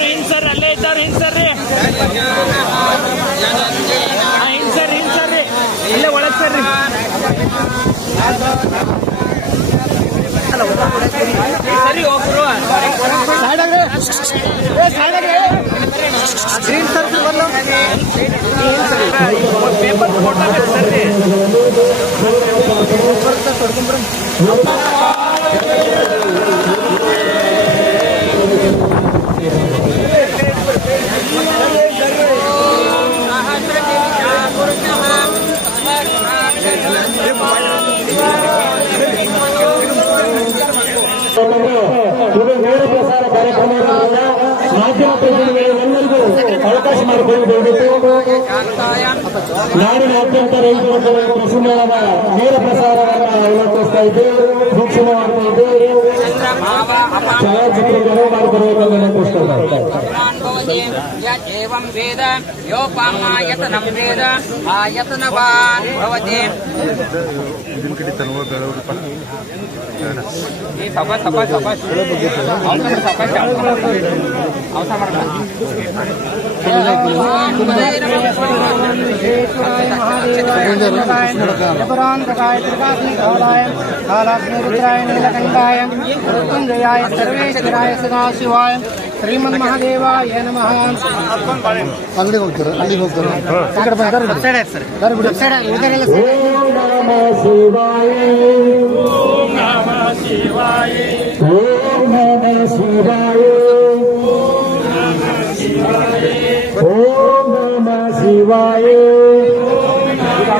ಇದ್ದವ್ರು ಸರ್ ಅಲ್ಲೇ ಇದ್ದವ್ರು ಹಿಂಸರ್ರಿ. ಹಿಂಸರ್ ಹಿಂಸರ್ರಿ ಅಲ್ಲೇ ಒಳಗ್ ಸರ್ರಿ ಸರಿ ಒಬ್ರು ಪೇಪರ್ ಫೋಟೋ ಸರ್ರಿ ಪ್ರಸಾರ ಕಾರ್ಯಕ್ರಮ ಇರೋದ್ರಿಂದ ಮಾಧ್ಯಮ ಪ್ರತಿನಿಧಿಗಳಿಗೆಲ್ಲರಿಗೂ ಅವಕಾಶ ಮಾಡಿಕೊಡಬೇಕು ನಾಡಿನಾದ್ಯಂತ ರೈತರ ಪರ ಪ್ರಸಿದ್ಧವಾದ ನೇರ ಪ್ರಸಾರವನ್ನು ಅವಲಂಬಿಸ್ತಾ ಇದ್ದೇವೆ ವೀಕ್ಷಣೆ ಮಾಡ್ತಾ ಇದ್ದೇವೆ ಛಾಯಾಚಿತ್ರಗಳು ಮಾಡಿಕೊಡಬೇಕೆಂದು ವಿನಂತಿಸ್ತಾ ಇದ್ದಾರೆ एवं वेद योपामायतनं वेद आयतनवान् भवति सपस् सपस् सपस् सपस् अवसमर्णाय त्रिकालाय कालाग्निरुद्राय नीलकण्ठाय मृत्युञ्जयाय सर्वेश्वराय सदाशिवाय ಶ್ರೀಮನ್ಮಹಾದೇವಾಯ ನಮಃ ಅಂಗಡಿಗೆ ಹೋಗ್ತಾರೆ ಅಲ್ಲಿಗೆ ಹೋಗ್ತಾರೆ ಈ ಕಡೆ ಬನ್ನಿ, ದಾರಿ ಬಿಡಿ. ದಾರಿ ಬಿಡಿ. ಓಂ ನಮಃ ಶಿವಾಯ ಓಂ ನಮಃ ಶಿವಾಯ ಓಂ ನಮಃ ಶಿವಾಯ ಓಂ ನಮಃ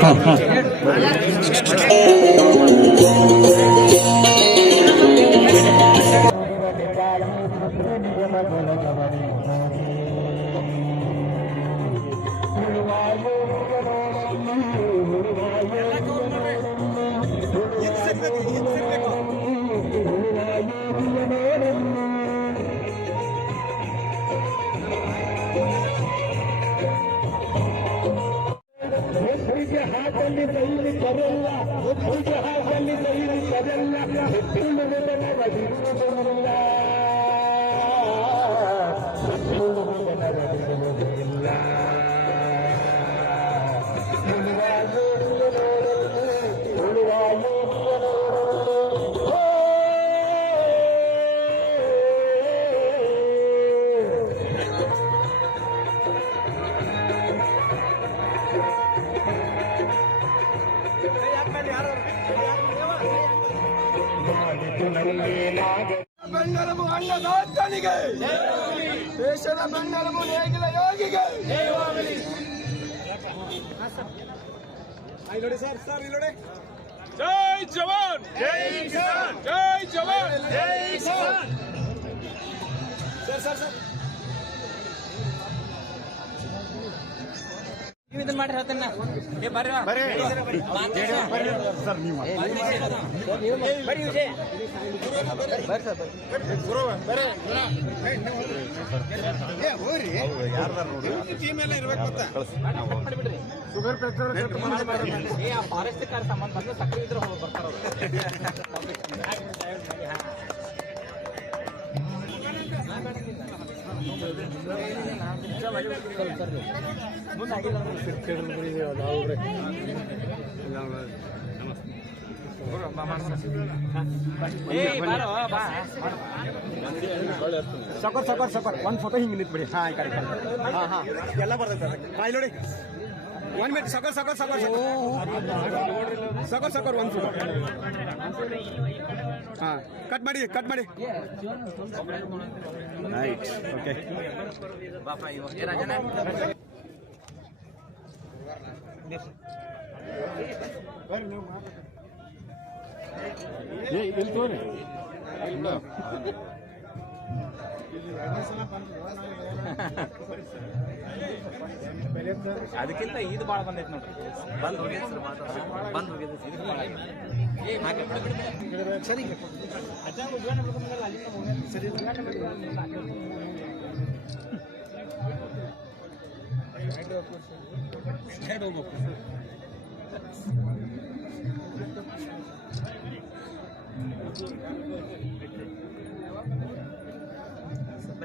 Ha ha. تبلا حبك هذا لزين تبلا حب المبين مدين جمل الله ಬೆಂಗಳಮು ಅನ್ನದಾತನಿಗೆ ದೇಶದ ಬೆಂಗಳಮು ನೇಗಿಲ ಯೋಗಿಗೆ. ಸರ್ ಜೈ ಜವಾನ್ ಜೈ ಕಿಸಾನ್ ಜೈ ಜವಾನ್ ಜೈ ಕಿಸಾನ್. Sir sir sir. ಇದನ್ನ ಮಾಡಿ ಹೇಳ್ತೇನೆ ಏ ಬರ್ರಿ ಬರ್ರಿ. ವಿಜಯ್ ಏ ಆ ಫಾರೆಸ್ಟ್ ಕಾರ್ ಸಂಬಂಧ ಬಂದ್ರೆ ಸಕ್ಕರೆ ಇದ್ರೆ ಹೋಗಿ ಬರ್ತಾರ ಸಕರ್ ಸಕರ್ ಸಕರ್. ಒಂದ್ ಫೋಟೋ ಹಿಂಗ್ ನಿಂತ್ಬಿಡಿ. ಹಾ ಈ ಕಡೆ ಹಾ ಹಾ. ಎಲ್ಲ ಬರ್ತೈತೆ ಹಾ ನೋಡಿ. ಒಂದ್ ಮಿನಿಟ್ ಸಕರ್ ಸಕರ್ ಸಕರ್ ಸಕರ್. ಸಕರ್ ಒಂದು ಫೋಟೋ ಹಾಂ ಕಟ್ ಮಾಡಿ ಕಟ್ ಮಾಡಿ ರೈಟ್ ಓಕೆ ಅದಕ್ಕಿಂತ ಇದು ಭಾಳ ಬಂದೈತಿ ನೋಡ್ರಿ ಬಂದ್ ಹೋಗ್ಯದ ಸರ್ ಬಂದ್ ಹೋಗ್ಯದ ಇದು ಭಾಳ ಏ ಹಾಗೆ ಬಿಡು, ಬಿಡು, ಬಿಡು. ಸರಿ ಅಜ್ಜ ಉಜ್ವಲ ಬಿಡ್ಕೊಂಡಲ್ಲ, ಅಲ್ಲಿಂದ ಹೋಗ್ಯಾನ. ಸರಿ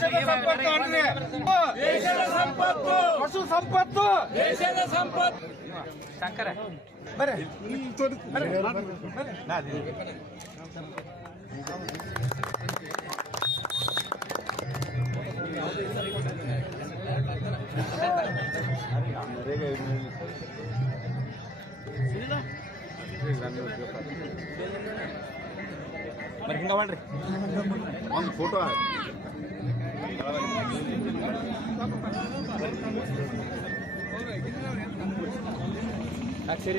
ದೇಶದ ಸಂಪತ್ತು ಅನ್ರಿ ದೇಶದ ಸಂಪತ್ತು. ಪಶು ಸಂಪತ್ತು. ದೇಶದ ಸಂಪತ್ತು. ಶಂಕರ ಬರ್ರಿ ಬರ್ರಿ ಹಿಂಗ ಮಾಡ್ರಿ. ಒಂದು ಫೋಟೋ ಸರಿ